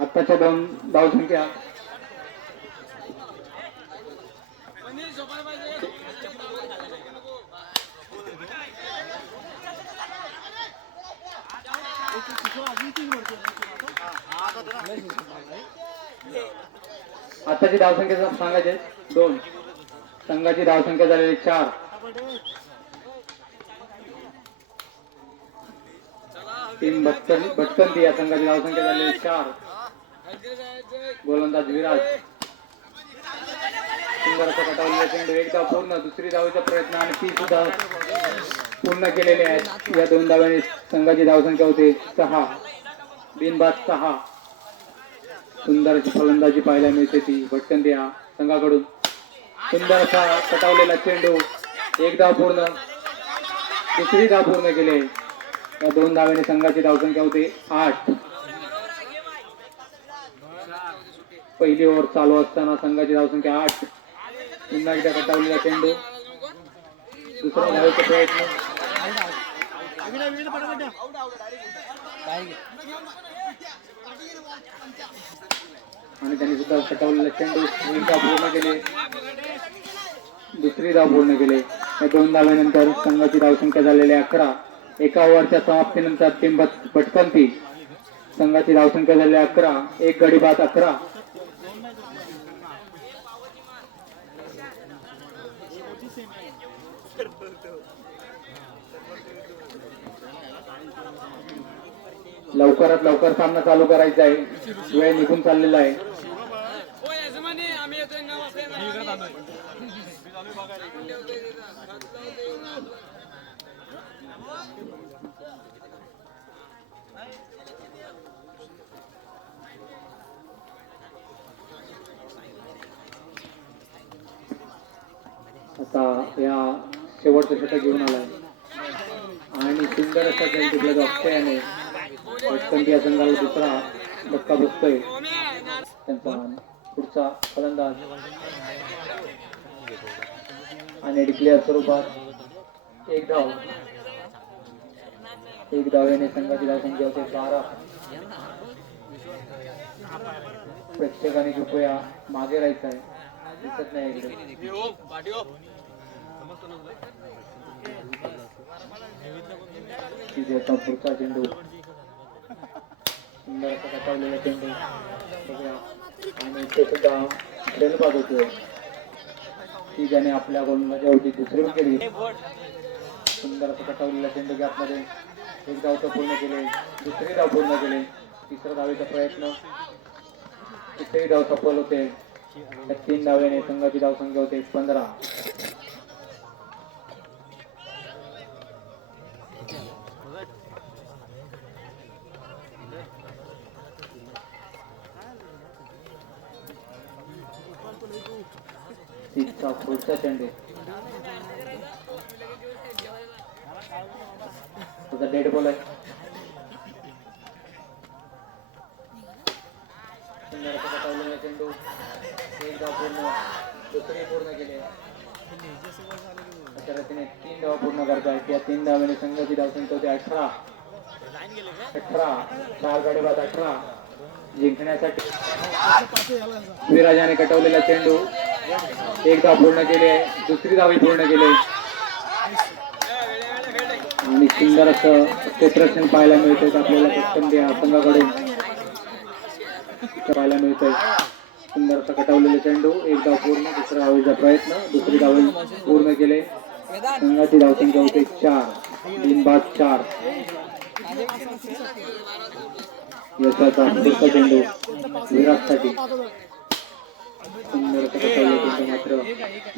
आत्ताच्या 2 धावसंख्या आताची धावसंख्या सांगायचे 2 संघाची धावसंख्या झालेली 4 टीम भटकंती या संघाची धावसंख्या झालेली 4 गोलंदाज विराज सुंदर असा कटावलेला चेंडू एकदा पूर्ण दुसरी धावेचा प्रयत्न आणि ती सुद्धा पूर्ण केलेले आहेत या 2 धावांनी संघाची धावसंख्या होते 6 बिनबाद 6 सुंदर अशी फलंदाजी पाहायला मिळते ती भटकंती या संघाकडून सुंदर असा कटावलेला चेंडू एक धाव पूर्ण दुसरी धाव पूर्ण केले या 2 धावांनी संघाची धावसंख्या होते 8 पहिली ओव्हर चालू असताना संघाची धावसंख्या 8 पुन्हा एकदा कटावलेला चेंडू दुसरा धावेचा प्रयत्न आणि त्यांनी सुद्धा कटावलेला चेंडू एक धाव पूर्ण केले दुसरी धाव पूर्ण केले या 2 धावांनंतर संघाची धावसंख्या झालेली 11 एका ओव्हरच्या समाप्तीनंतर टीम भटकंती संघाची धावसंख्या झालेली 11 एक गडी बाद 11 लवकरात लवकर सामना चालू करायचा आहे वेळ निघून चाललेला आहे आता या शेवटचं षटक घेऊन आलाय आणि सुंदर असा खेळ टिपला अक्षयाने भटकंती या संघाला दुसरा धक्का बसतोय त्यांचा पुढचा फलंदाज आणि डिक्लेअर स्वरूपात एक धाव याने संघाची धावसंख्या होते 12 प्रेक्षकांनी कृपया मागे राहायचं आहे दिसत नाही इकडे पुढचा चेंडू सुंदर असा कटावलेला चेंडू आणि ते सुद्धा खेळपात होते ती ज्याने आपल्या गोलंदाजी होती दुसरी केली सुंदर असा कटावलेला चेंडू गॅपमध्ये एक धाव तर पूर्ण केले दुसरी धाव पूर्ण केले तिसऱ्या धावेचा प्रयत्न तिसरी धाव सफल होते या 3 धावेने संघाची धावसंख्या होते 15 तिसरा पुढचा चेंडू तुझा डेड बॉल आहे सुंदर असा कटावलेला चेंडू एक धाव पूर्ण दुसरी पूर्ण केले अशा रीतीने 3 धावा पूर्ण करतायत या 3 धावांनी संघाची धावसंख्या होती 18 4 गडी बाद 18 जिंकण्यासाठी विराजाने कटवलेला चेंडू एक धाव पूर्ण केले दुसरी धावही पूर्ण केले आणि सुंदर असं क्षेत्ररक्षण पाहायला मिळतंय आपल्याला भटकंती या संघाकडून पाहायला मिळतंय सुंदर असा कटवलेला चेंडू एक धाव पूर्ण दुसऱ्या धावेचा प्रयत्न दुसरी धाव पूर्ण केले संघाची धावसंख्या होते 4 बिनबाद 4 यशाचा पुढचा चेंडू विराटसाठी सुंदर चेंडू मात्र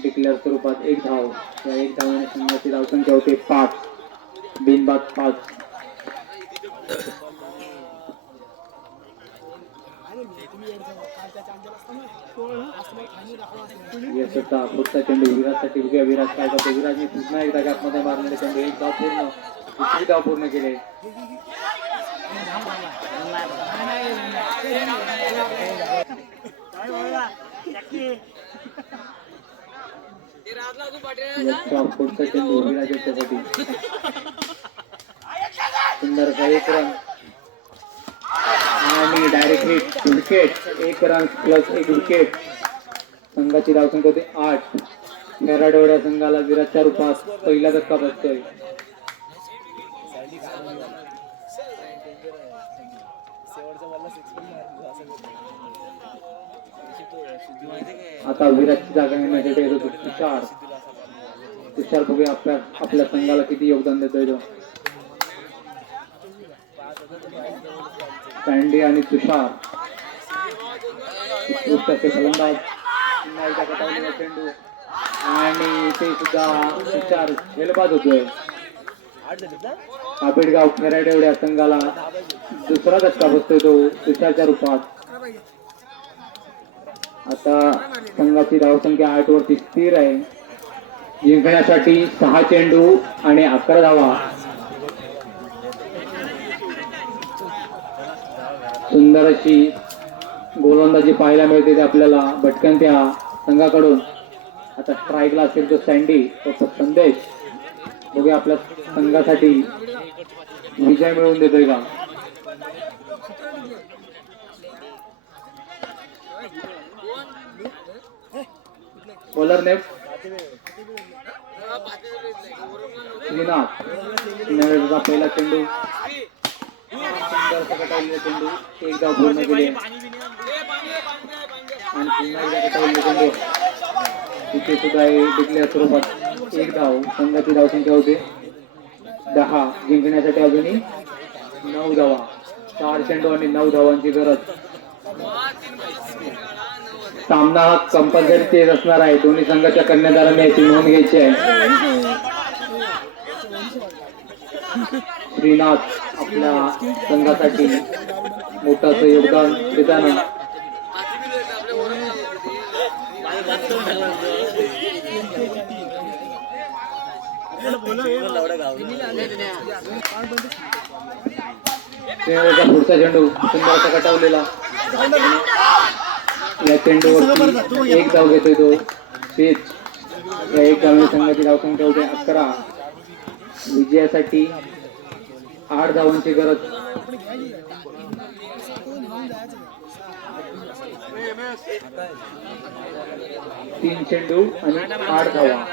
डिक्लेअर स्वरूपात एक धाव या एक धावाने संघाची धावसंख्या होते 5 बिनबाद 5 यशाचा पुढचा चेंडू विराटसाठी उभ्या विराट काय करतो विराटने पुन्हा एकदा गॅपमध्ये मारलेले चेंडू एक धाव पूर्ण दुसरी धाव पूर्ण केले पुढचा चेंडू विराट याच्यासाठी सुंदर असा 1 रन आणि direct hit wicket 1 run plus 1 wicket. संघाची धावसंख्या होते 8. खेराडवड्या संघाला विराटच्या रूपात पहिला धक्का बसतोय. आता विराटची जागा घेण्यासाठी येत होतो तुषार. तुषार बघूया आपल्या संघाला किती योगदान देतोय तो. सँडी आणि तुषार उत्कृष्ट असे फलंदाज. पुन्हा एकदा कटावलेला चेंडू आणि ते सुद्धा तुषार झेलबाद होतोय. आपेडगाव खेराडे एवढ्या संघाला दुसरा धक्का बसतोय तो तुषारच्या रूपात. आता संघाची धावसंख्या 8 वरती स्थिर आहे. जिंकण्यासाठी 6 चेंडू आणि 11 धावा. सुंदर अशी गोलंदाजी पाहायला मिळते ते आपल्याला भटकंत्या संघाकडून. आता स्ट्राईकला असेल तो सँडी तो संदेश. बघूया आपल्या संघासाठी विजय मिळवून देतोय का. Bowler name Srinath. पहिला चेंडू सुंदर कटावलेला चेंडू. 1 धाव पूर्ण केले आणि पुन्हा एकदा कटावलेला चेंडू. तिथे सुद्धा डिक्लेअर स्वरूपात 1 धाव. संघाची धावसंख्या होते 10. जिंकण्यासाठी अजूनही 9 धावा. 4 चेंडू आणि 9 धावांची गरज. सामना हा कंपल्सरी तेज असणार आहे. दोन्ही संघाच्या कर्णधारांनी याची नोंद घ्यायची आहे. श्रीनाथ आपल्या संघासाठी मोठं असं योगदान देताना पुढचा चेंडू सुंदर असा कटावलेला. या चेंडूवरती 1 धाव घेतोय तो तेज. या 1 धावने संघाची धावसंख्या होते 11. विजयासाठी 8 धावांची गरज. तीन चेंडू आणि 8 धावा.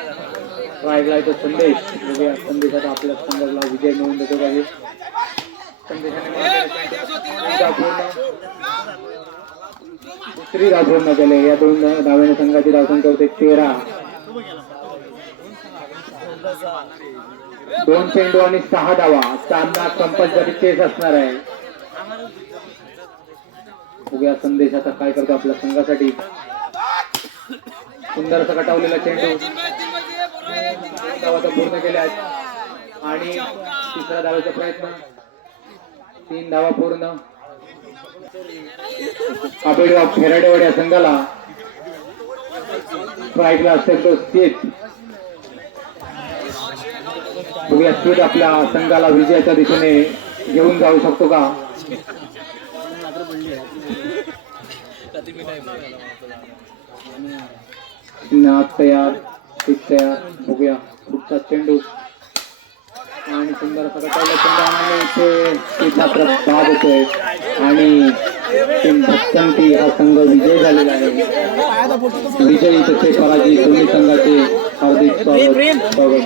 ट्रायला तो संदेश. बघूया संदेशात आपल्या संघाला विजय मिळवून देतो पाहिजे. दुसरी धाव पूर्ण केले. या 2 धाव्याने संघाची धावसंख्या होते 13. 2 चेंडू आणि 6 धावा. सामना कंपल्सरी चेस असणार आहे. बघूया संदेश आता काय करतो आपल्या संघासाठी. सुंदर असा कटावलेला चेंडू. 2 धावा पूर्ण केल्या आहेत आणि तिसरा धावाचा प्रयत्न. 3 धावा पूर्ण. आपेडगाव खेराडेवाड या संघाला स्ट्राईकला असेल तो स्थित. बघूया स्थित आपल्या संघाला विजयाच्या दिशेने घेऊन जाऊ शकतो का. तयार तयार. बघूया पुढचा चेंडू आणि सुंदर असा कटावला चेंडू आणि मात्र बाद होतोय आणि भटकंती हा संघ विजय झालेला आहे. विजयी तसे पराजय दोन्ही संघाचे हार्दिक स्वागत.